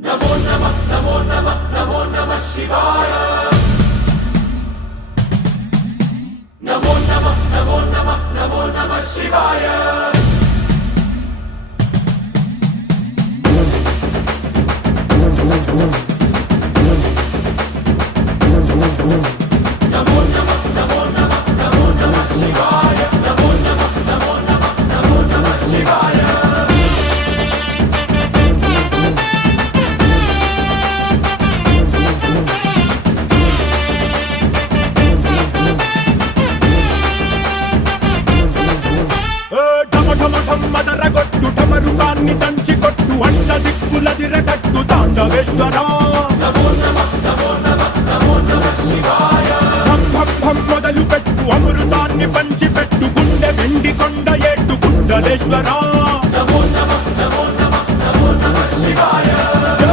नमो नमः नमो नमः नमो नमः शिवाय। नमो नमः नमो नमः नमो नमः शिवाय। नमो नमः नमो नमः नमो नमः शिवाय। नमो नमः नमो नमः नमो नमः शिवाय। మదరగొట్టు ఠమరుకాన్ని దంచి కొట్టు అంట దిక్కులదిరగట్టు తాండవేశ్వరా